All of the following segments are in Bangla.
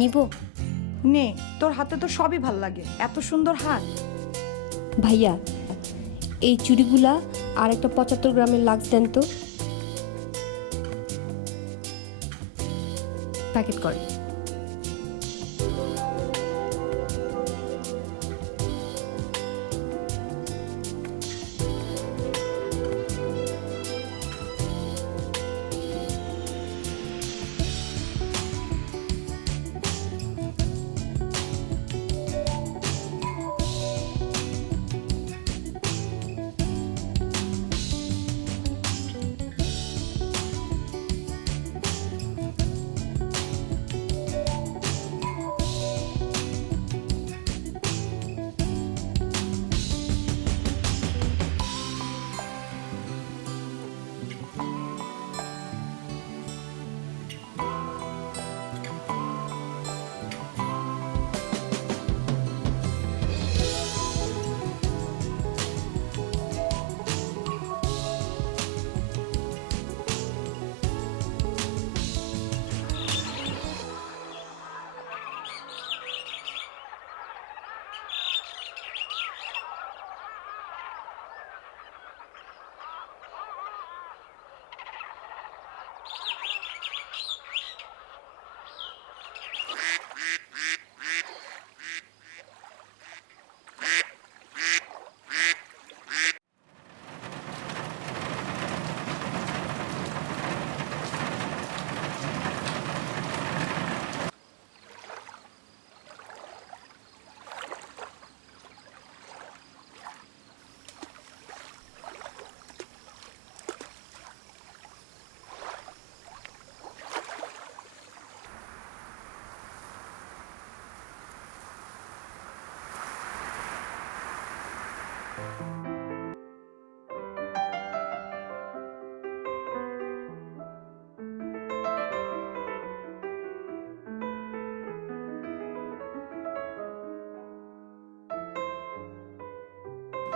নিব? নে, তোর হাতে তো সবই ভাল লাগে, এত সুন্দর হাত। ভাইয়া, এই চুড়িগুলা আর একটা 75 গ্রামের লাক্স দেন তো। প্যাকেট কর।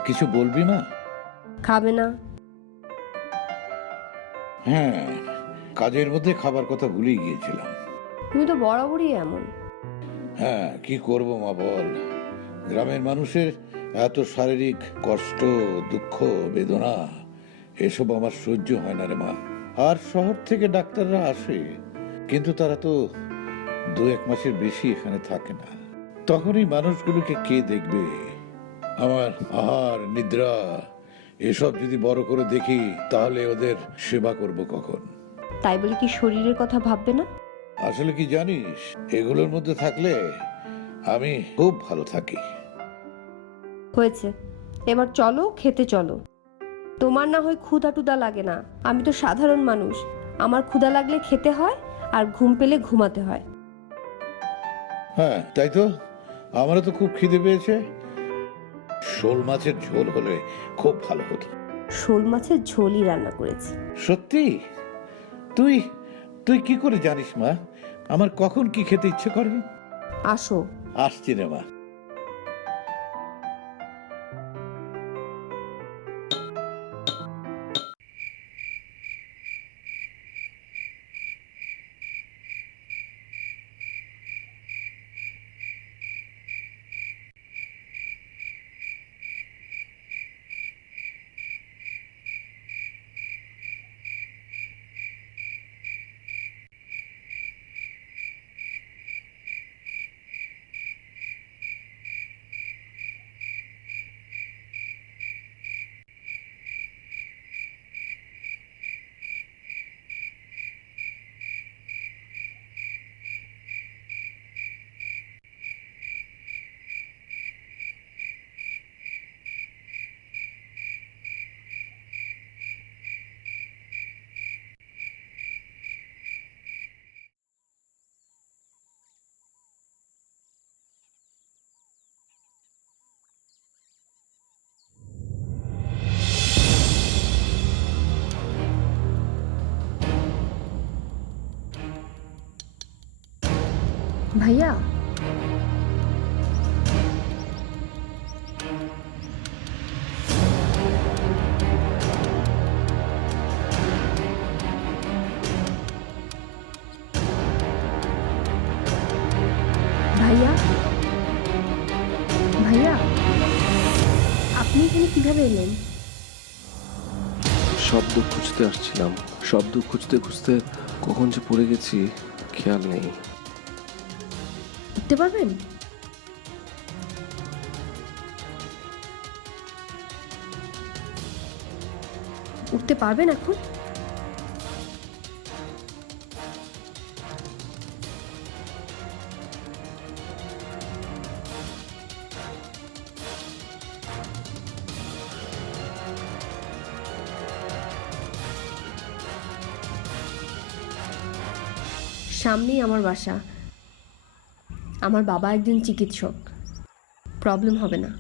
কিছু বলবি মা? খাবে না? হ্যাঁ, কাজের মধ্যে খাবার কথা ভুলেই গিয়েছিলাম। তুমি তো বরাবরই এমন। হ্যাঁ, কি করব মা বল। গ্রামের মানুষের এত শারীরিক কষ্ট, দুঃখ, বেদনা এসব আমার সহ্য হয় না রে মা। আর শহর থেকে ডাক্তাররা আসে, কিন্তু তারা তো 2-1 মাসের বেশি এখানে থাকে না। তখন এই মানুষগুলোকে কে দেখবে? আমার আহার, নিদ্রা এসব যদি বড় করে দেখি, তাহলে ওদের সেবা করব কখন? তাই বলে কি শরীরের কথা ভাববে না? আসলে কি জানিস, এগুলোর মধ্যে থাকলে আমি খুব ভালো থাকি। হয়েছে, এবার চলো, খেতে চলো। তোমার না হয় ক্ষুধা টুধা লাগে না, আমি তো সাধারণ মানুষ। আমার ক্ষুধা লাগলে খেতে হয়, আর ঘুম পেলে ঘুমাতে হয়। হ্যাঁ তাই তো, আমারও তো খুব খিদে পেয়েছে। শোল মাছের ঝোল হলে খুব ভালো হতো। শোল মাছের ঝোলই রান্না করেছি। সত্যি? তুই তুই কি করে জানিস মা আমার কখন কি খেতে ইচ্ছে করে? আসো। আসছি রে মা। ভাইয়া, ভাইয়া, ভাইয়া, আপনি এখানে কিভাবে এলেন? শব্দ খুঁজতে আসছিলাম, শব্দ খুঁজতে খুঁজতে কখন যে পড়ে গেছি খেয়াল নেই। উঠতে পারবেন? উঠতে পারবেন এখন? সামনেই আমার বাসা। আমার বাবা একজন চিকিৎসক, প্রবলেম হবে না।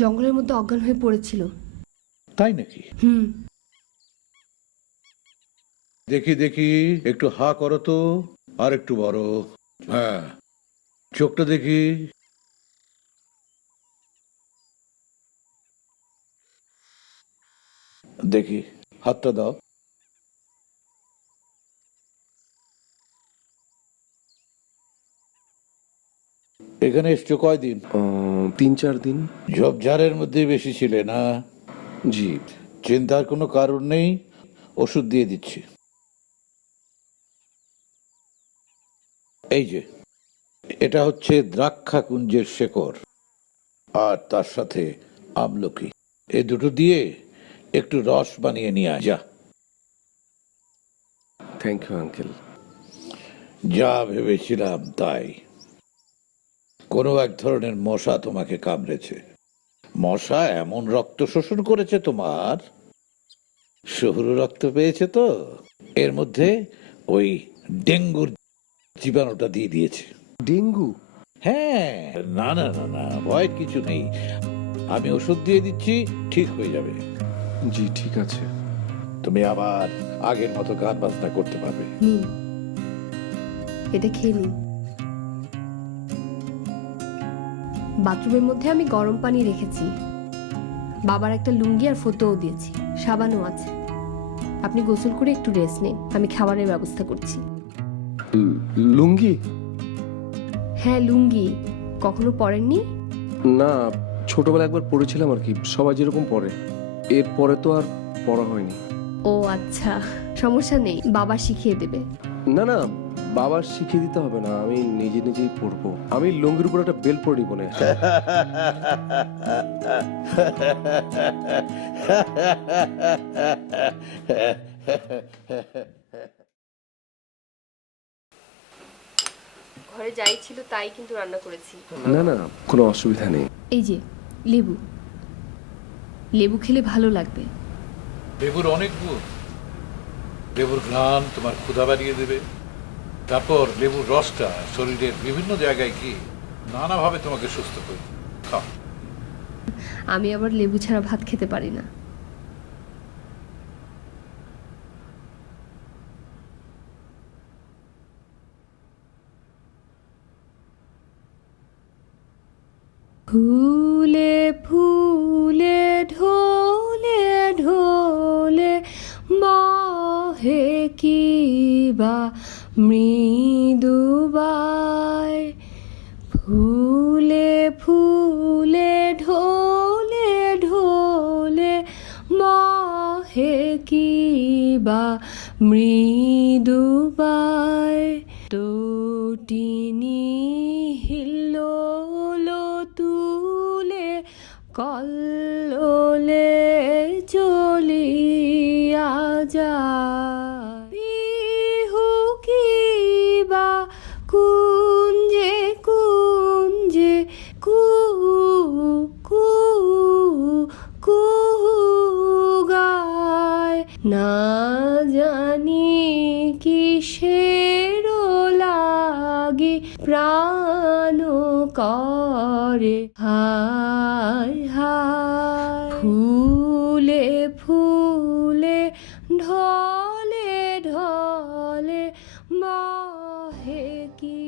জঙ্গলের মধ্যে অজ্ঞান হয়ে পড়েছিল। তাই নাকি? হুম। দেখি দেখি, একটু হা করো তো, আর একটু বড়। হ্যাঁ, চোখটা দেখি। দেখি, হাতটা দাও। এখানে এসছো কয়দিন? 3-4 দিন। ঝোপঝাড়ের মধ্যে বেশি ছিলে না? জি। চিন্তার কোনো কারণ নেই, ওষুধ দিয়ে দিচ্ছি। এই যে, এটা হচ্ছে দ্রাক্ষা কুঞ্জের শেকড়, আর তার সাথে আমলকি। এই দুটো দিয়ে একটু রস বানিয়ে নিয়ে আয় যা। Thank you uncle. যা ভেবেছিলাম তাই। কোনো এক ধরনের মশা তোমাকে কামড়েছে। মশা এমন রক্ত শোষণ করেছে তোমার, সরু রক্ত পেয়েছে তো, এর মধ্যে ওই ডেঙ্গুর জীবাণুটা দিয়ে দিয়েছে। ডেঙ্গু? হ্যাঁ, না না না না, ভয়ের কিছু নেই। আমি ওষুধ দিয়ে দিচ্ছি, ঠিক হয়ে যাবে। জি ঠিক আছে। তুমি আবার আগের মতো গান বাজনা করতে পারবে। নিন, এটা খেয়ে নিন। বাথরুমের মধ্যে আমি গরম পানি রেখেছি। বাবার একটা লুঙ্গি আর ফতোও দিয়েছি, সাবানও আছে। আপনি গোসল করে একটু রেস্ট নিন, আমি খাবারের ব্যবস্থা করছি। লুঙ্গি? হ্যাঁ, লুঙ্গি। কখনো পরেননি? না, ছোটবেলা একবার পড়েছিলাম আর কি, সবাই যেরকম পড়ে। এরপরে তো আর পড়া হয়নি। ও আচ্ছা, সমস্যা নেই, বাবা শিখিয়ে দেবে। না না, বাবার শিখিয়ে দিতে হবে না, আমি নিজে নিজেই পড়বো। আমি লুঙ্গির উপর একটা বেল পরে নিব না। ঘরে যাই ছিল তাই কিন্তু রান্না করেছি। না না, কোনো অসুবিধা নেই। এই যে লেবু, লেবু খেলে ভালো লাগবে। লেবুর অনেক গুণ। লেবুর ঘ্রাণ তোমার ক্ষুধা বাড়িয়ে দেবে। তারপর লেবুর রসটা শরীরের বিভিন্ন জায়গায় গিয়ে নানাভাবে তোমাকে সুস্থ করবে। খাও। আমি আবার লেবু ছাড়া ভাত খেতে পারি না। ফুলে ফুলে ঢোলে ঢোলে মহে কিবা মৃদুবাই। ফুলে ফুলে ঢোলে ঢোলে মহে কিবা মৃদুবাই। তটিনী হিল্লোলো তুলে কল্লোলে চলিয়া যায়। বিহু কিবা কুঞ্জে কুঞ্জে কু কু কু গায়। না জানি কিসের লাগি প্রাণ করে হায় হায়। ফুলে ফুলে ঢলে ঢলে মহে কি।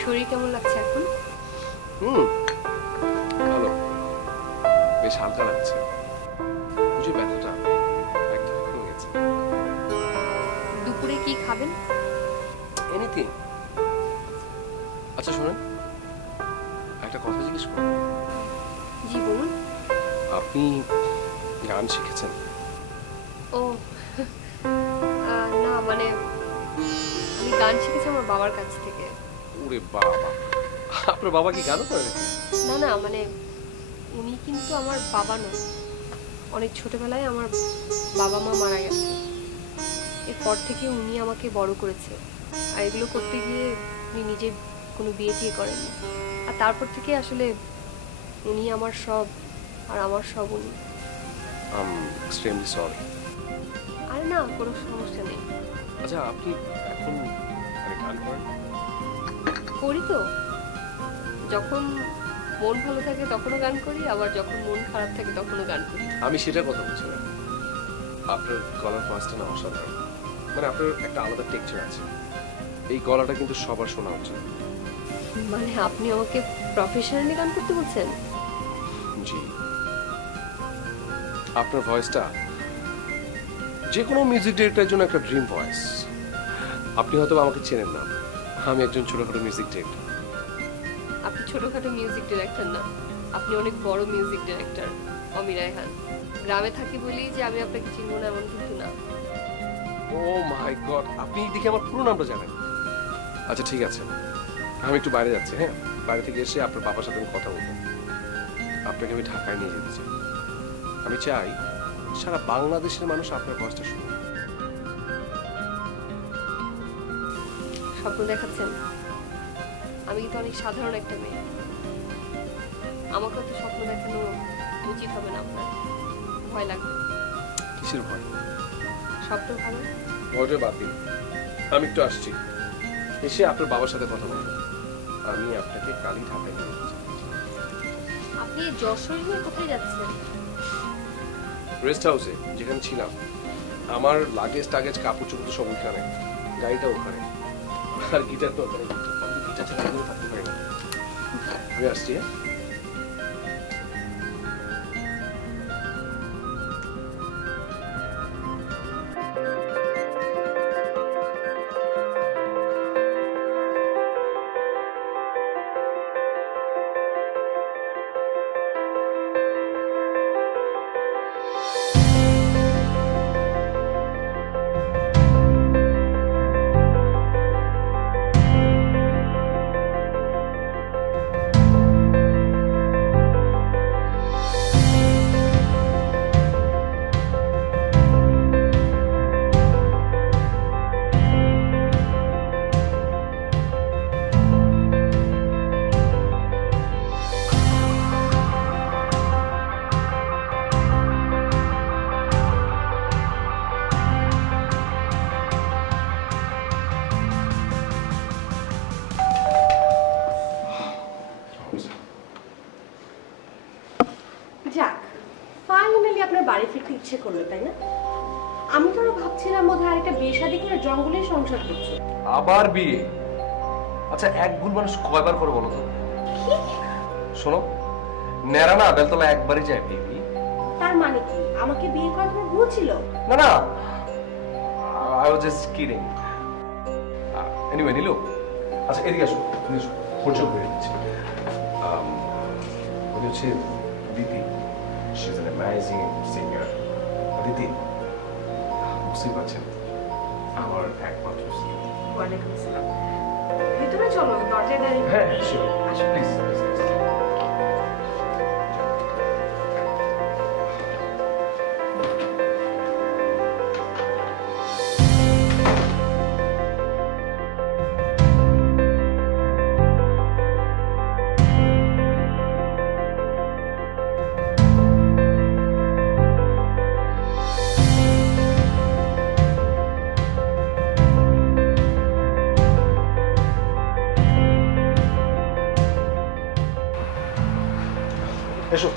শরীর কেমন লাগছে এখন? ভালো, বেশ হালকা লাগছে। বুঝে ব্যথাটা একদম কমে গেছে। দুপুরে কি খাবেন? এনিথিং। আচ্ছা শোনেন, একটা কথা জিজ্ঞেস করুন। জি বলুন। আপনি গান শিখেছেন? ও না মানে আমি গান শিখেছি আমার বাবার কাছ থেকে। ওরে বাবা, আপনার বাবা কি গানও করে নাকি? না না মানে উনি কিন্তু আমার বাবা নন। অনেক ছোটবেলায় আমার বাবা মা মারা গেছে, এরপর থেকে উনি আমাকে বড় করেছে। আর এগুলো করতে গিয়ে উনি নিজে কোনো বিয়ে টিয়ে করেননি। আর তারপর থেকে আসলে উনি আমার সব, আর আমার সব উনি। I am extremely sorry. আর না কোনো সমস্যা নেই। আচ্ছা আপনি এখন গান করেন? করি তো, যখন মন ভালো থাকে তখনও গান করি, আবার যখন মন খারাপ থাকে তখনও গান করি। আমি সেটার কথা বলছি না, আপনার গলার ফাঁসটা না অসাধারণ। মানে আপনার একটা আলাদা টেক্সচার আছে। এই গলাটা কিন্তু সবার শোনা উচিত। মানে আপনি আমাকে প্রফেশনালি গান করতে বলছেন? জি, আপনার ভয়েসটা যে কোনো মিউজিক ডিরেক্টরের জন্য একটা ড্রিম ভয়েস। আপনি হয়তো আমাকে চেনেন না, আমি একজন ছোটখাটো মিউজিক ডিরেক্টর। আপনি ছোটখাটো মিউজিক ডিরেক্টর না, আপনি অনেক বড় মিউজিক ডিরেক্টর। অমির রায়হান। গ্রামে থাকি বলেই যে আমি আপনাকে চিনব না এমন কিন্তু না। ও মাই গড, আপনি দেখি আমার পুরো নামটা জানেন। আচ্ছা ঠিক আছে, আমি একটু বাইরে যাচ্ছি। হ্যাঁ, বাইরে থেকে এসে আপনার বাবার সাথে আমি কথা বলবো। আপনাকে আমি ঢাকায় নিয়ে যেতে চাই। আমি চাই সারা বাংলাদেশের মানুষ আপনার ভয়েসটা শুনুক। স্বপ্ন দেখাচ্ছেন? আমি কিন্তু অনেক সাধারণ একটা মেয়ে, আমাকে তো স্বপ্ন দেখানো উচিত হবে না আপনার। ভয় লাগবে। কিসের ভয়? স্বপ্ন ভালো। ভয়টা বাদ দিন, আমি একটু আসছি, এসে আপনার বাবার সাথে কথা বলবো। আমি আপনাকে কালই ঢাকায় নিয়ে যেতে চাই। আপনি এই যশোর নিয়ে কোথায় যাচ্ছেন? রেস্ট হাউসে যেখানে ছিলাম। আমার লাগেজ টাগেজ কাপড় চোপড় সব ওইখানে, গাড়িটা ওখানে, আর গিটার তো ওখানে। গিটার ছাড়া এখানে থাকতে পারি না। আমি আসছি। হ্যাঁ, যাক, ফাইনালি আপনার বাড়ি ফিরতে ইচ্ছে করলো, তাই না? আমি তো আরো ভাবছিলাম বোধহয় আরেকটা বিয়ে শাদী করে জঙ্গলে সংসার করছো। আবার বিয়ে? আচ্ছা এক ভুল মানুষ কয়বার করে বলো তো? শোনো, নেড়া না বেলতলা একবারই যায় বেবি। তার মানে কি আমাকে বিয়ে করা তোমার ভুল ছিল? না না, I was just kidding. Anyway Nilu, আচ্ছা এদিকে আসো, এদিকে আসো, পরিচয় করে দিচ্ছি। উনি হচ্ছে দিদি। She is an amazing singer. দিদি, বুঝতেই পারছেন আমার একমাত্র স্ত্রী। ওয়ালাইকুম আসসালাম। ভেতরে চলো, দরজায় দাঁড়িয়ে। হ্যাঁ শিওর, প্লিজ প্লিজ। এসো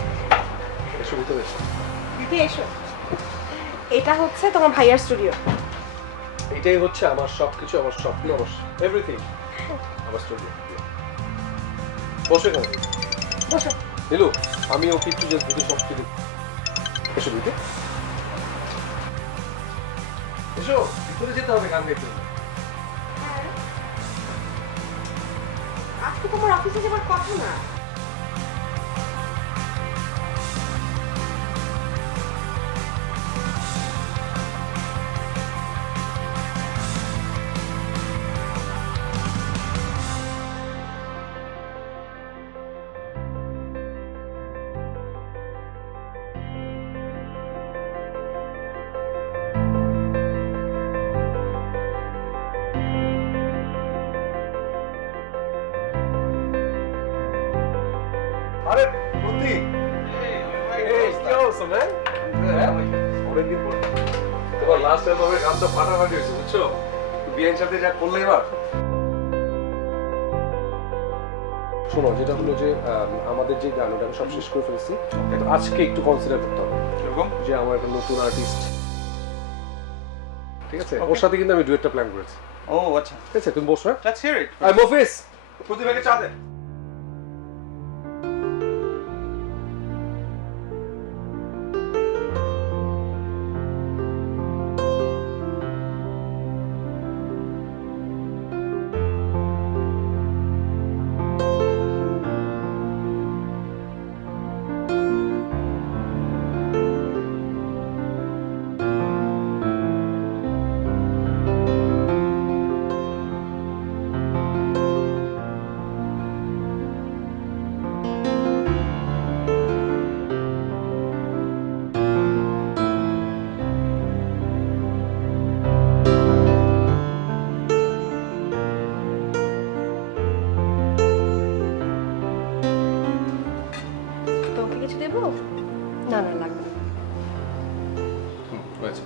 এসো, ভিতরে এসো। দিদি এসো, এটা হচ্ছে তোমার ভাইয়ার স্টুডিও। এটাই হচ্ছে আমার সবকিছু, আমার স্বপ্ন, আমার এভরিথিং, আমার স্টুডিও। বসো এখানে। বসো। হ্যালো, আমি ওকে একটু জাস্ট ভিতরে সব থেকে এসো ভিতরে এসো, ভিতরে যেতে হবে গান গাইতে। আজকে তোমার অফিসে যাবার কথা না। আরে প্রতীক, এই কি অবস্থা ম্যান? অনেকদিন পর তোমার লাস্ট অ্যালবামের গানটা ফাটাফাটি হয়েছে বুঝছো? বিয়ের সাথে যা করলে এবার। শোনো, যেটা হলো যে আমাদের যে গান ওটা আমি সব শেষ করে ফেলেছি, আজকে একটু কনসিডার করতে হবে এরকম যে আমার একটা নতুন আর্টিস্ট, ঠিক আছে? ওর সাথে কিন্তু আমি ডুয়েটটা প্ল্যান করেছি। ও আচ্ছা, ঠিক আছে, তুমি বসো। let's hear it. আই মফিস, প্রতিভাকে চা দে। তোমাকে কিছু দেবো? না না, লাগবে না। হয়েছে।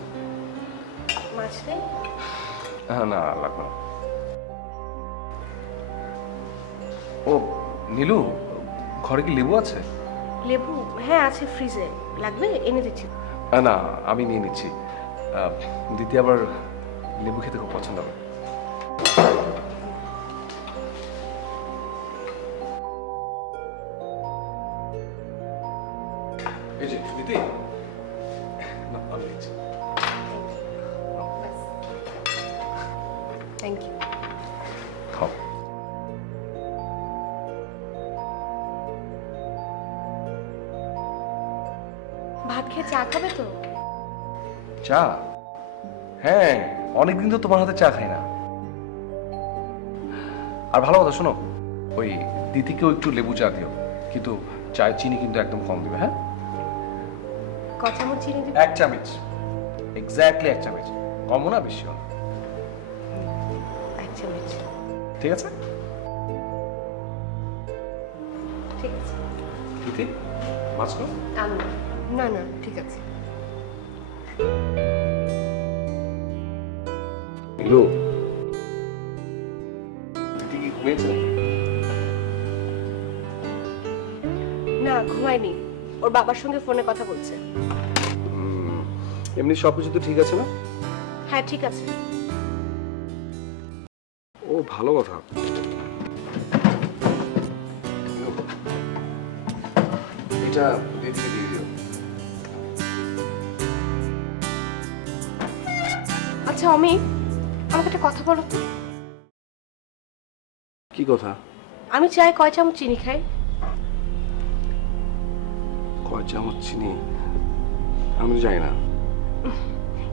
মাছ নেই? হ্যাঁ, না লাগবে না। ও নীলু, ঘরে কি লেবু আছে? লেবু? হ্যাঁ আছে ফ্রিজে, লাগবে? এনে দিচ্ছি। না, আমি নিয়ে নিচ্ছি। দিদি আবার লেবু খেতে খুব পছন্দ করে। এই যে দিদি, না আমি নিচ্ছি। Thank you. খাও। ভাত খেয়ে চা খাবে তো? চা? হ্যাঁ, অনেকদিন তো তোমার হাতে চা খাই না। আর ভালো কথা শোনো, ওই দিদিকেও একটু লেবু চা দিও, কিন্তু চায়ের চিনি কিন্তু একদম কম দিবে। হ্যাঁ, ক চামচ চিনি দিবে? 1 চামচ, এক্স্যাক্টলি 1 চামচ, কমও না বেশিও না। 1 চামচ। ঠিক আছে? ঠিক আছে। দিদি মাছ খাও? আমি না না, ঠিক আছে। নীলু, দিদি কি ঘুমিয়েছে নাকি? না, ঘুমায়নি। ওর বাবার সঙ্গে ফোনে কথা বলছে। এমনি সবকিছু তো ঠিক আছে না? হ্যাঁ ঠিক আছে। ও ভালো কথা। এটা দিদিকে দিয়ে দিও। আচ্ছা অমি, আমাকে একটা কথা বলো তো। কি কথা? আমি চায়ে কয় চামচ চিনি খাই? কয় চামচ চিনি আমি জানি না।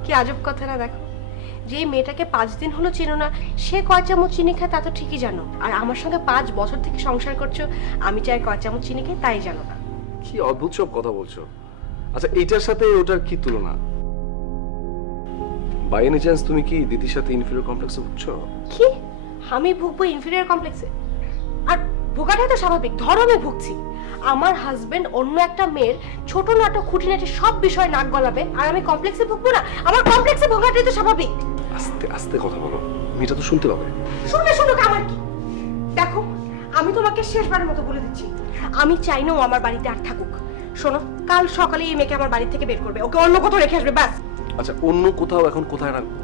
কি আজব কথা না, দেখো যে মেয়েটাকে 5 দিন হলো চেনো না, সে কয় চামচ চিনি খায় তা তো ঠিকই জানো, আর আমার সঙ্গে 5 বছর থেকে সংসার করছো, আমি চায়ে কয় চামচ চিনি খাই তাই জানো না। কি অদ্ভুত সব কথা বলছো। আচ্ছা, এটার সাথে ওটার কি তুলনা? বাই এনি চান্স তুমি কি দিদির সাথে ইনফিরিয়র কমপ্লেক্সে ভুগছো? কি আমি ভুগবো ইনফিরিয়র কমপ্লেক্সে? আর ভোগাটাই তো স্বাভাবিক, ধরো আমি ভুগছি। আমার হাজবেন্ড অন্য একটা মেয়ের ছোট নাটক খুঁটিনাটি সব বিষয়ে নাক গলাবে আর আমি কমপ্লেক্সে ভুগবো না? আমার কমপ্লেক্সে ভোগাটাই তো স্বাভাবিক। আস্তে আস্তে কথা বলো, মেয়েটা তো শুনতে পাবে। শুনুক আমার কি। দেখো আমি তোমাকে শেষবারের মতো বলে দিচ্ছি, আমি চাই না ও আমার বাড়িতে আর থাকুক। শোনো, কাল সকালে এই মেয়েকে আমার বাড়ি থেকে বের করবে, ওকে অন্য কোথাও রেখে আসবে ব্যাস। আচ্ছা, অন্য কোথাও এখন কোথায় রাখবো?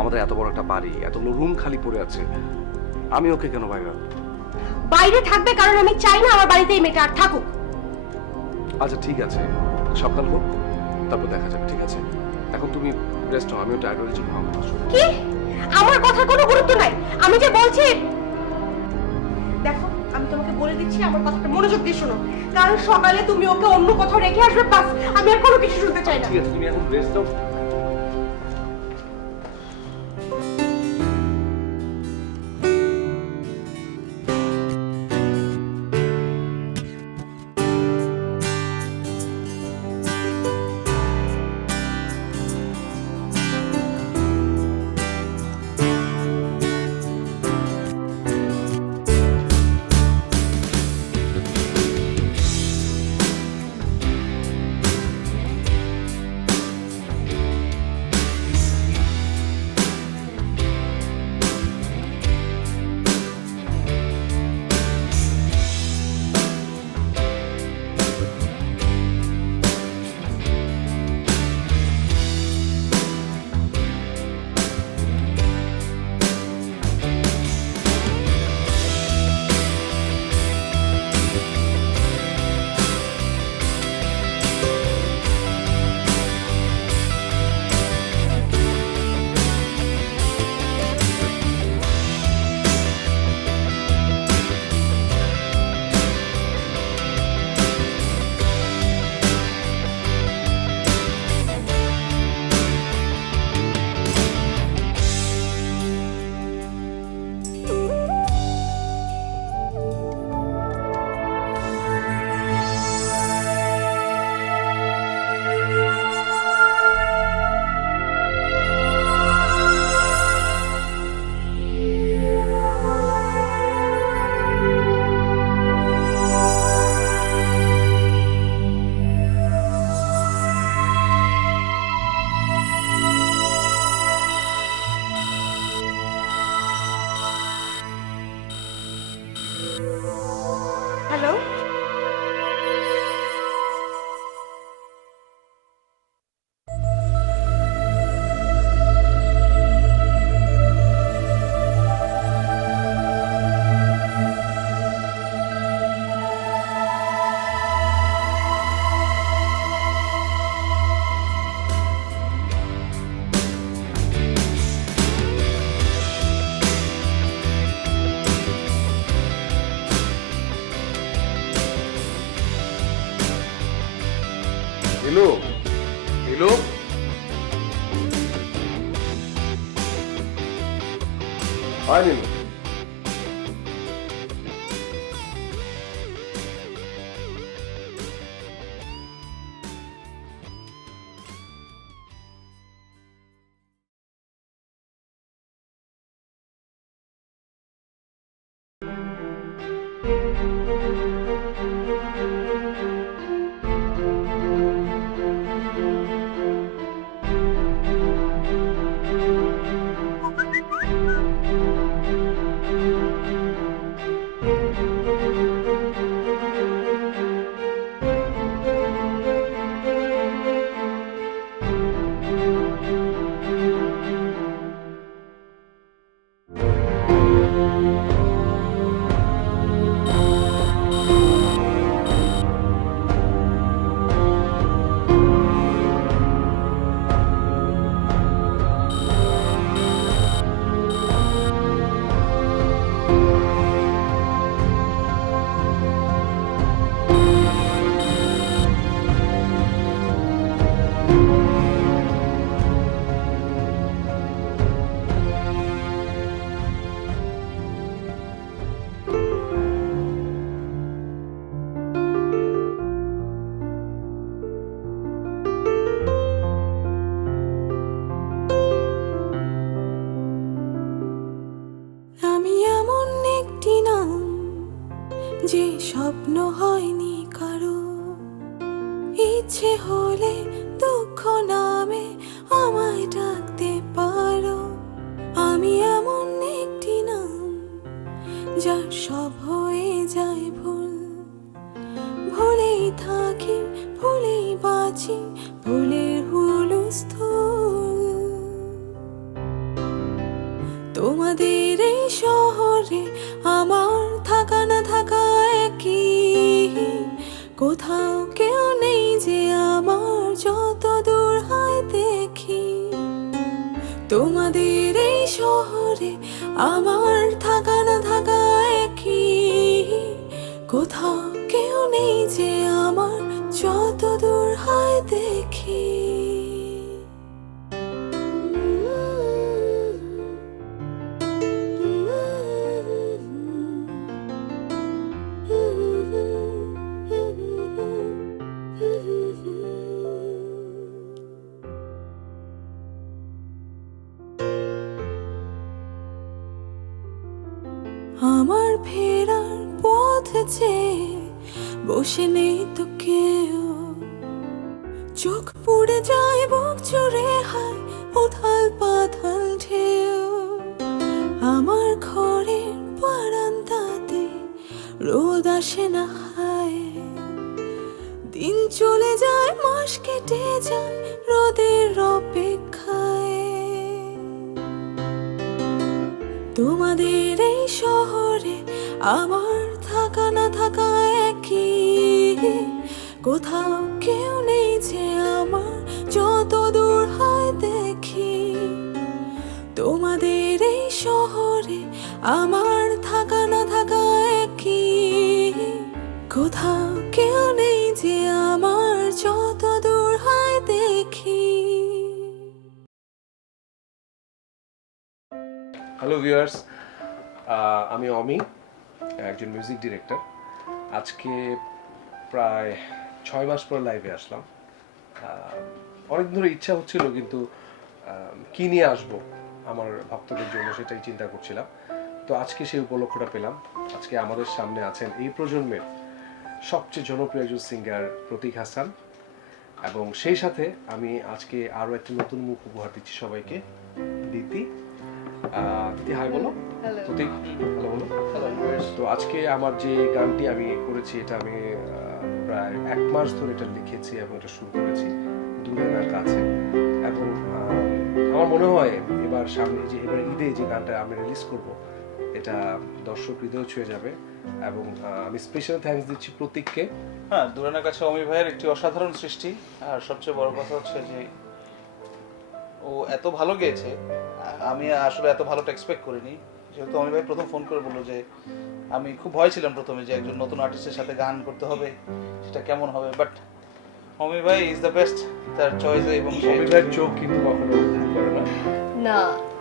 আমাদের এত বড় একটা বাড়ি, এতগুলো রুম খালি পড়ে আছে, আমি ওকে কেন বাইরে রাখবো? বাইরে থাকবে কারণ আমি চাই না আমার বাড়িতে এই মেয়েটা আর থাকুক। আচ্ছা ঠিক আছে, সকাল হোক, তারপর দেখা যাবে, ঠিক আছে? এখন তুমি রেস্ট হও, আমিও টায়ার্ড হয়েছি, ঘুমাবো। কি? আমার কথার কোনো গুরুত্ব নাই, আমি যে বলছি। দেখো, আমি তোমাকে বলে দিচ্ছি, আমার কথাটা মনোযোগ দিয়ে শোনো। কাল সকালে তুমি ওকে অন্য কোথাও রেখে আসবে, বাস। আমি আর কোনো কিছু শুনতে চাই না। ঠিক আছে, তুমি এখন রেস্ট দাও। হ্যালো? নীলু, নীলু, হাই নীলু। যে স্বপ্ন হয়নি কারো, ইচ্ছে হলে দুঃখ নামে আমায় ডাকতে পারো। আমি এমন একটি নাম যার সব হয়ে যায় ভুল, ভুলেই থাকি, ভুলেই বাঁচি, ভুলের হুলস্থুল। তোমাদের এই শহরে আমার থাকা না থাকা একই, কোথাও কেউ যত দূর হয় দেখি তোমাদের এই শহরে আমার থাকা না থাকা একই কোথাও কেউ নেই যে আমার যত দূর হয় দেখি আমার ফেরার পথ চেয়ে বসে নেই তো কেউ চোখ পুড়ে যায় বুক জুড়ে হায় উথাল পাথাল ঢেউ আমার ঘরের বারান্দাতে রোদ আসে না হায় দিন চলে যায় মাস কেটে যায় রোদের অপেক্ষায় তোমাদের এই শহরে আমার থাকা না থাকা একই কোথাও কেউ নেই যে আমার যত দূর হয় দেখি তোমাদের এই শহরে আমার থাকা না থাকা একই কোথাও কেউ নেই যে আমার যত দূর হয় দেখি হ্যালো ভিউয়ার্স, আমি অমি, একজন মিউজিক ডিরেক্টর। আজকে প্রায় 6 মাস পর লাইভে আসলাম। অনেক ধরে ইচ্ছা হচ্ছিল, কিন্তু কি নিয়ে আসবো আমার ভক্তদের জন্য সেটাই চিন্তা করছিলাম। তো আজকে সেই উপলক্ষটা পেলাম। আজকে আমাদের সামনে আছেন এই প্রজন্মের সবচেয়ে জনপ্রিয় একজন সিঙ্গার প্রতীক হাসান, এবং সেই সাথে আমি আজকে আরও একটা নতুন মুখ উপহার দিচ্ছি সবাইকে, দিতি। দিদি হাই বলো। প্রতীক হ্যালো বলো। তো আজকে আমার যে গানটি আমি করেছি, এটা আমি প্রায় 1 মাস ধরে এটা লিখেছি এবং এটা শুরু করেছি দুনিয়ার কাছে। এবং আমার মনে হয় এবার সামনে যে এবার ঈদে যে গানটা আমি রিলিজ করব, এটা দর্শক হৃদয় ছুঁয়ে যাবে। এবং আমি স্পেশাল থ্যাঙ্কস দিচ্ছি প্রতীককে। হ্যাঁ, দুরানের কাছে অমি ভাইয়ের একটি অসাধারণ সৃষ্টি। আর সবচেয়ে বড় কথা হচ্ছে যে ও এত ভালো গেয়েছে, আমি আসলে এত ভালোটা এক্সপেক্ট করিনি। যেহেতু অমি ভাই প্রথম ফোন করে বললো যে আমি খুব ভয় ছিলাম প্রথমে যে একজন নতুন আর্টিস্টের সাথে গান করতে হবে, সেটা কেমন হবে, বাট অমি ভাই ইজ দ্য বেস্ট তার চয়েসে। এবং অমি ভাইয়ের চোখ কিন্তু কখনো ভুল করে না। না,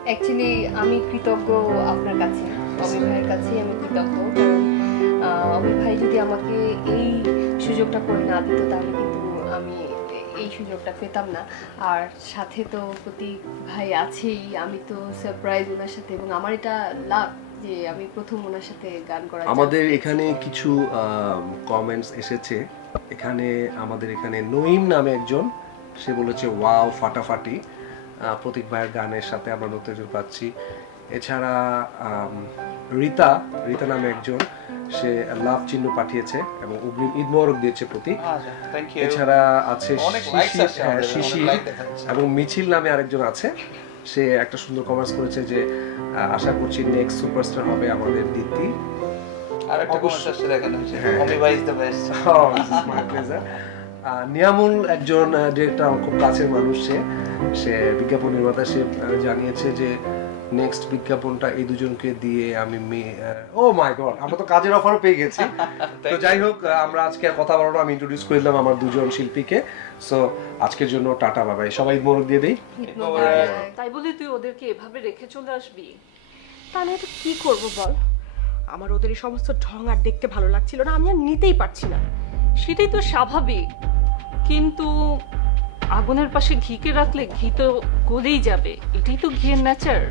অ্যাকচুয়ালি আমি কৃতজ্ঞ আপনার কাছে, অমিত ভাইয়ের কাছেই আমি কৃতজ্ঞ। কারণ অমিত ভাই যদি আমাকে এই সুযোগটা করে না দিত, তাহলে কিন্তু আমি এই সুযোগটা পেতাম না। আর সাথে তো প্রতীক ভাই আছেই, আমি তো সারপ্রাইজ ওনার সাথে, এবং আমার এটা লাভ যে আমি প্রথম ওনার সাথে গান করা। আমাদের এখানে কিছু কমেন্টস এসেছে। এখানে আমাদের এখানে নঈম নামে একজন, সে বলেছে ওয়াও ফাটাফাটি, প্রতীক ভাইয়ের গানের সাথে আমরা নতুন পাচ্ছি। এছাড়া রীতা নামে একজন, সে লাভ চিহ্ন পাঠিয়েছে এবং অগ্রিম ঈদ মোবারক দিয়েছে প্রতীক। এছাড়া আছে শিশির এবং মিছিল নামে আরেকজন আছে, সে একটা সুন্দর কমেন্টস করেছে যে আশা করছি নেক্সট সুপারস্টার হবে আমাদের দিতি। আরেকটা কমেন্ট আসছে দেখেন, অমি ভাই is the best. My pleasure. Niamul একজন ডিরেক্টর, আমার খুব কাছের মানুষ, সে বিজ্ঞাপন নির্মাতা। সে জানিয়েছে যে নেক্সট বিজ্ঞাপনটা এই দুজনকে দিয়ে আমি ও মাই গড, আমরা তো কাজের অফারও পেয়ে গেছি। তো যাই হোক, আমরা আজকে আর কথা বলবো না, আমি ইন্ট্রোডিউস করে দিলাম আমার দুজন শিল্পীকে। সো আজকের জন্য টাটা বাবাই, সবাই ঈদ মোবারক দিয়ে দেই। তাই বলে তুই ওদেরকে এভাবে রেখে চলে আসবি? তা আমি তো কি করব বল, আমার ওদের এই সমস্ত ঢং আর দেখতে ভালো লাগছিল না, আমি আর নিতেই পারছি না। সেটাই তো স্বাভাবিক, কিন্তু আগুনের পাশে ঘিকে রাখলে ঘি তো গলেই যাবে, এটাই তো ঘিয়ের নেচার।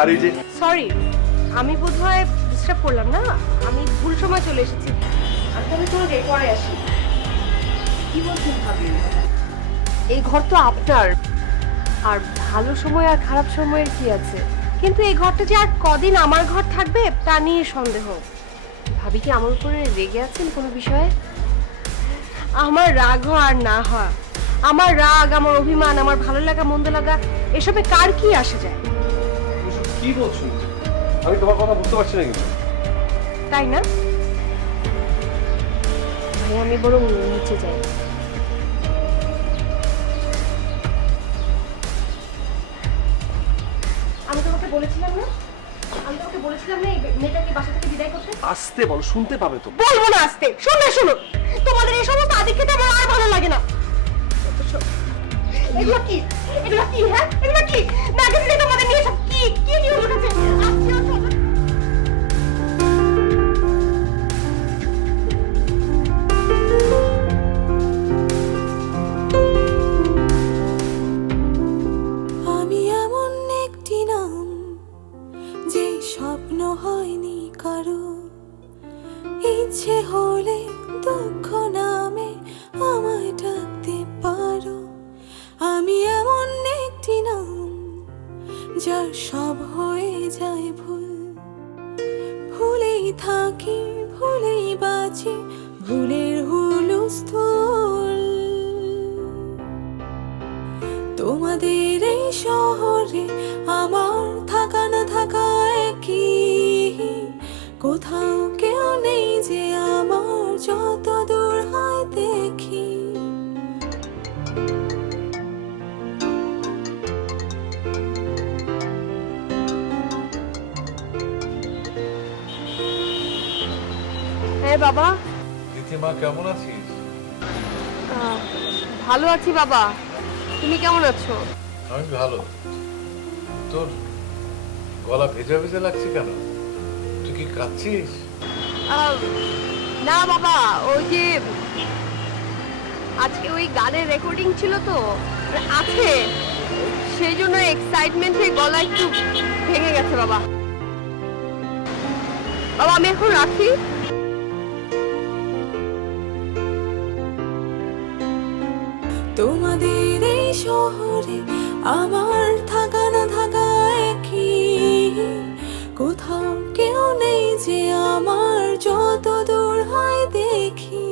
আর এই যে সরি, আমি বোধহয় ডিস্টার্ব করলাম না, আমি ভুল সময় চলে এসেছি। আমি তোর পরে আসি। কি বলছিস ভাবি? এই ঘর তো আপনার, আর ভালো সময় আর খারাপ সময়ের কি আছে, কিন্তু এই ঘরটা যে আর কদিন আমার ঘর থাকবে তা নিয়ে সন্দেহ। ভাবি কি আমার উপরে রেগে আছেন কোনো বিষয়ে? আমার রাগ হয় আর না হয়, আমার রাগ, আমার অভিমান, আমার ভালো লাগা মন্দ লাগা এসবে কার কি আসে যায়, এসব কি বলছো? আমি তোমার কথা বুঝতে পারছি না কিন্তু। তাই না? ভাই আমি বরং নিচে যাই। আমি তোমাকে বলেছিলাম না, এই মেয়েটাকে বাসা থেকে বিদায় করতে। আসতে বলো, শুনতে পাবে তো। বলবো না আসতে, শুনে শুনো। তোমাদের এই সমস্ত আদিক খেতে আমার আর ভালো লাগে না। এগুলো কি, এগুলো কি, হ্যাঁ এগুলো কি? ম্যাগাজিনে তোমাদের নিয়ে সব কি কি নিউজ উঠেছে? আজকে আর সব- আমি এমন একটি নাম যে স্বপ্ন হয়নি কারো, ইচ্ছে হলে দুঃখ নামে আমায় ডাকতে পারো। আমি এমন একটি নাম যার সব হয়ে যায় ভুল, ভুলেই থাকি ভুলেই বাঁচি, ভুলের হুলস্থুল। তোমাদের এই শহরে আমার থাকা না থাকা একই, কোথাও কেউ নেই যে আমার যত দূর হয় দেখি। হ্যাঁ বাবা, রীতিমা কেমন আছিস? ভালো আছি বাবা, তুমি কেমন আছো? আমি ভালো। তোর গলা ভেজা ভেজা লাগছে কেন? তুই কি কাঁদছিস? না বাবা, ওই যে আজকে ওই গানের রেকর্ডিং ছিল তো, আছে, সেই জন্য এক্সাইটমেন্টে গলা একটু ভেঙে গেছে বাবা। বাবা আমি এখন রাখি। তোমাদের এই শহরে আমার থাকা না থাকা একই, কোথাও কেউ নেই যে আমার যত দূর হয় দেখি।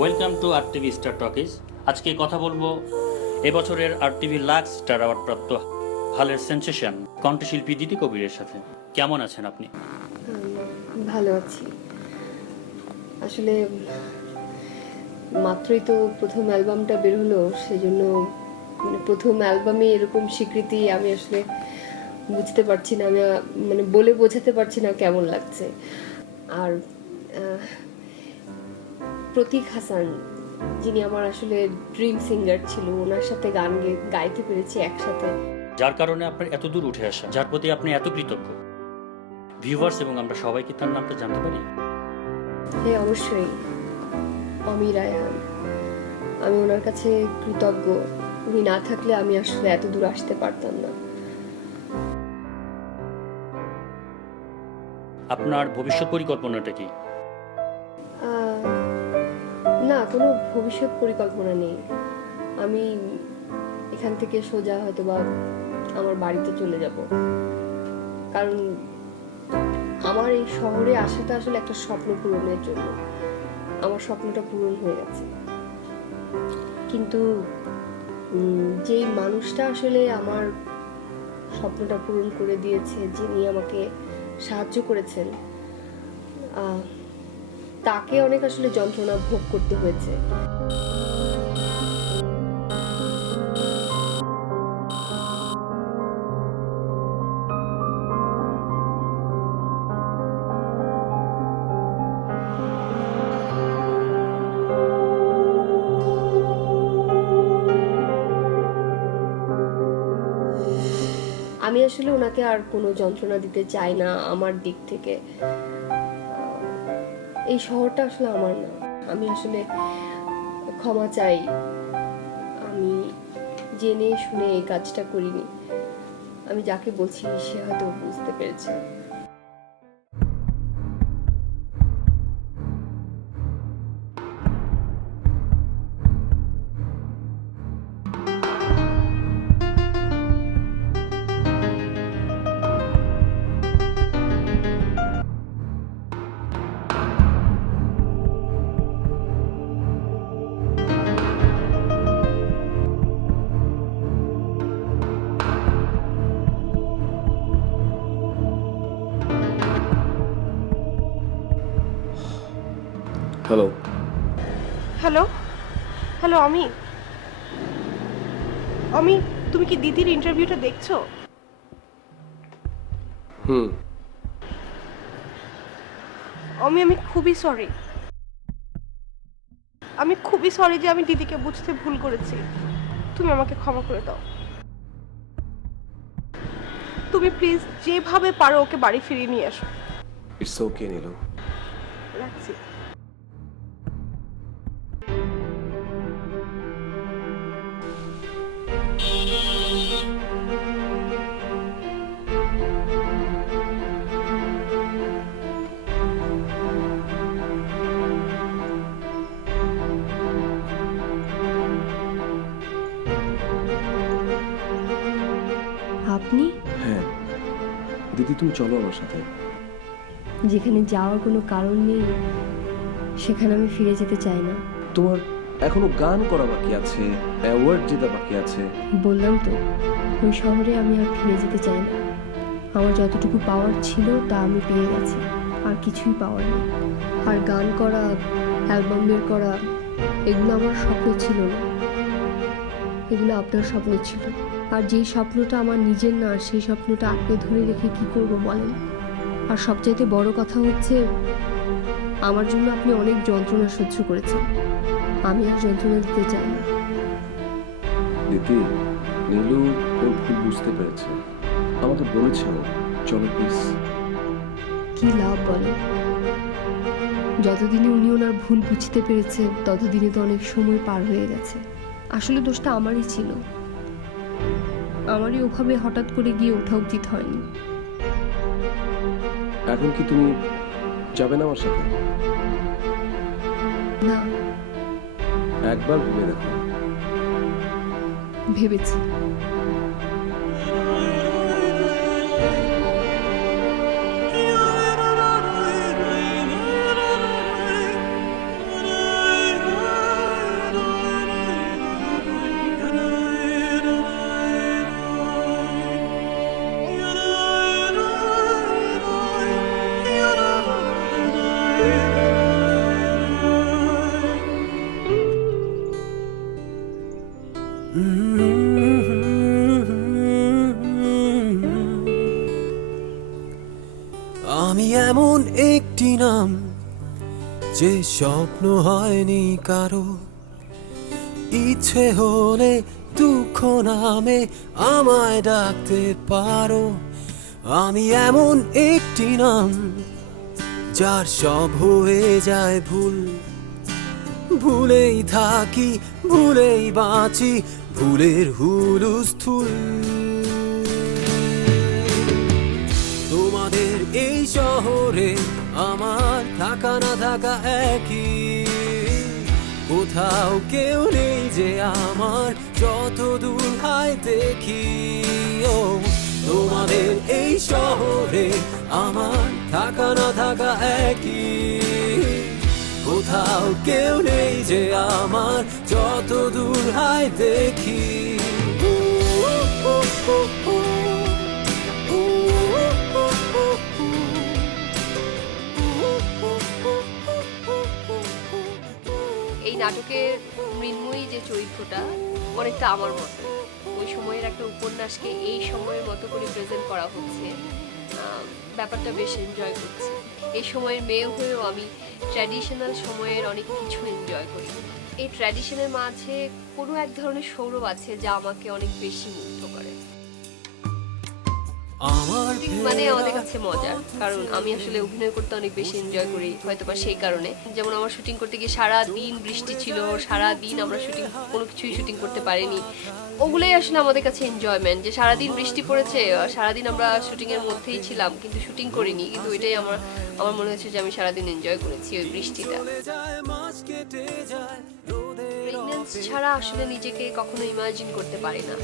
Welcome to R TV star talkies. আজকে কথা বলবো এবছরের R TV Lux star award প্রাপ্ত হালের সেন্সেশন কণ্ঠশিল্পী দিতি কবিরের সাথে। কেমন আছেন আপনি? ভালো আছি। আসলে মাত্রই তো প্রথম অ্যালবামটা বের হলো, সেজন্য মানে প্রথম অ্যালবামে এরকম স্বীকৃতি আমি আসলে বুঝতে পারছি না, আমি মানে বলে বোঝাতে পারছি না কেমন লাগছে। আর প্রতীক হাসান, যিনি আমার আসলে ড্রিম সিঙ্গার ছিল, ওনার সাথে গান গাইতে পেরেছি একসাথে, যার কারণে আপনার এত দূর উঠে আসা, যার প্রতি আপনি এত কৃতজ্ঞ। ভিউয়ার্স এবং আমরা সবাই কি তার নামটা জানতে পারি? হ্যাঁ অবশ্যই, অমির রায়হান। আমি ওনার কাছে কৃতজ্ঞ, উনি না থাকলে আমি আসলে এত দূর আসতে পারতাম না। আপনার ভবিষ্যৎ পরিকল্পনাটা কি? না, কোনো ভবিষ্যৎ পরিকল্পনা নেই। আমি এখান থেকে সোজা হয়তো বা আমার বাড়িতে চলে যাব, কারণ আমার এই শহরে আসাটা আসলে একটা স্বপ্ন পূরণের জন্য। আমার স্বপ্নটা পূরণ হয়ে গেছে, কিন্তু যেই মানুষটা আসলে আমার স্বপ্নটা পূরণ করে দিয়েছে, যিনি আমাকে সাহায্য করেছেন, তাকে অনেক আসলে যন্ত্রণা ভোগ করতে হয়েছে। আমি আসলে ওনাকে আর কোনো যন্ত্রণা দিতে চাই না আমার দিক থেকে। এই শহরটা আসলে আমার না, আমি আসলে ক্ষমা চাই। আমি জেনে শুনে এই কাজটা করিনি। আমি যাকে বলছি সে হয়তো বুঝতে পেরেছে। হ্যালো। হ্যালো হ্যালো অমি, অমি তুমি কি দিদির ইন্টারভিউটা দেখছো? হুম। অমি আমি খুবই সরি, আমি খুবই সরি যে আমি দিদিকে বুঝতে ভুল করেছি। তুমি আমাকে ক্ষমা করে দাও। তুমি প্লিজ যেভাবে পারো ওকে বাড়ি ফিরিয়ে নিয়ে আসো। It's okay Nilu. রাখছি। আপনি? হ্যাঁ দিদি, তুমি চলো আমার সাথে। যেখানে যাওয়ার কোনো কারণ নেই সেখানে আমি ফিরে যেতে চাই না। তোমার এখনো গান করা বাকি আছে, অ্যাওয়ার্ড জেতা বাকি আছে। বললাম তো, ওই শহরে আমি আর ফিরে যেতে চাই না। আমার যতটুকু পাওয়ার ছিল তা আমি পেয়ে গেছি, আর কিছুই পাওয়ার নেই। আর গান করা, অ্যালবাম বের করা, এগুলো আমার স্বপ্ন ছিল না, এগুলো আপনার স্বপ্ন ছিল। আর যেই স্বপ্নটা আমার নিজের না, সেই স্বপ্নটা আঁকড়ে ধরে রেখে কি করব বলেন? আর সবচাইতে বড় কথা হচ্ছে, আমার জন্য আপনি অনেক যন্ত্রণা সহ্য করেছেন, আমি আর যন্ত্রণা দিতে চাই না। দিদি, নীলু ওর ভুল বুঝতে পেরেছে, আমাকে বলেছে ও চলো প্লিজ। কি লাভ বলেন? যতদিনে উনি ওনার ভুল বুঝতে পেরেছে ততদিনে তো অনেক সময় পার হয়ে গেছে। আসলে দোষটা আমারই ছিল, আমারই ওভাবে হঠাৎ করে গিয়ে ওঠা উচিত হয়নি। এখন কি তুমি যাবে না আমার সাথে? না, একবার ভেবে দেখো। ভেবেছি। আমি এমন একটি নাম যে স্বপ্ন হয়নি কারো, ইচ্ছে হলে দুঃখ নামে আমায় ডাকতে পারো। আমি এমন একটি নাম যার সব হয়ে যায় ভুল, ভুলেই থাকি, ভুলেই বাঁচি, ভুলের হুলুস্থুল। তোমাদের এই শহরে আমার থাকা না থাকা একই, কোথাও কেউ নেই যে আমার যত দূর হয় দেখি। ও তোমাদের এই শহরে আমার থাকা না থাকা একই, কোথাও কেউ নেই যে আমার যত দূর হয় দেখি। এই নাটকের মৃন্ময়ী যে চরিত্রটা অনেকটা আমার মতো। ওই সময়ের একটা উপন্যাসকে এই সময়ের মতো করে প্রেজেন্ট করা হচ্ছে, ব্যাপারটা বেশ এনজয় করছি। এই সময়ের মেয়ে হয়েও আমি ট্র্যাডিশনাল সময়ের অনেক কিছু এনজয় করি। এই ট্র্যাডিশনের মাঝে কোনো এক ধরনের সৌরভ আছে যা আমাকে অনেক বেশি মুগ্ধ করে। মানে আমাদের কাছে মজার, কারণ আমি আসলে অভিনয় করতে অনেক বেশি এনজয় করি, হয়তো বা সেই কারণে। যেমন আমার শুটিং করতে গিয়ে সারা দিন বৃষ্টি ছিল, সারা দিন আমরা কোনো কিছুই শুটিং করতে পারিনি। ওগুলোই আসলে আমাদের কাছে এনজয়মেন্ট, যে সারাদিন বৃষ্টি পড়েছে, সারাদিন আমরা শুটিং এর মধ্যেই ছিলাম কিন্তু শুটিং করিনি, কিন্তু ওইটাই আমার মনে হচ্ছে যে আমি সারাদিন এনজয় করেছি ওই বৃষ্টিটা। প্রেগন্যান্স ছাড়া আসলে নিজেকে কখনো ইমাজিন করতে পারি না,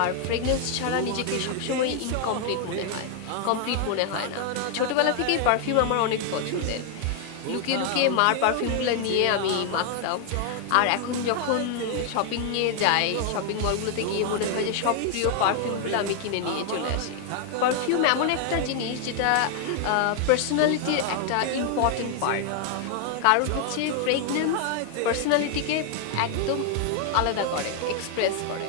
আর প্রেগন্যান্স ছাড়া নিজেকে সবসময় ইনকমপ্লিট মনে হয়, কমপ্লিট মনে হয় না। ছোটবেলা থেকেই পারফিউম আমার অনেক পছন্দের, লুকিয়ে লুকিয়ে মার পারফিউমগুলো নিয়ে আমি মাখতাম। আর এখন যখন শপিং নিয়ে যাই, শপিং মলগুলোতে গিয়ে মনে হয় যে সব প্রিয় পারফিউমগুলো আমি কিনে নিয়ে চলে আসি। পারফিউম এমন একটা জিনিস যেটা পার্সোনালিটির একটা ইম্পর্টেন্ট পার্ট। কারণ হচ্ছে ফ্রেগনেন্স পার্সোনালিটিকে একদম আলাদা করে, এক্সপ্রেস করে।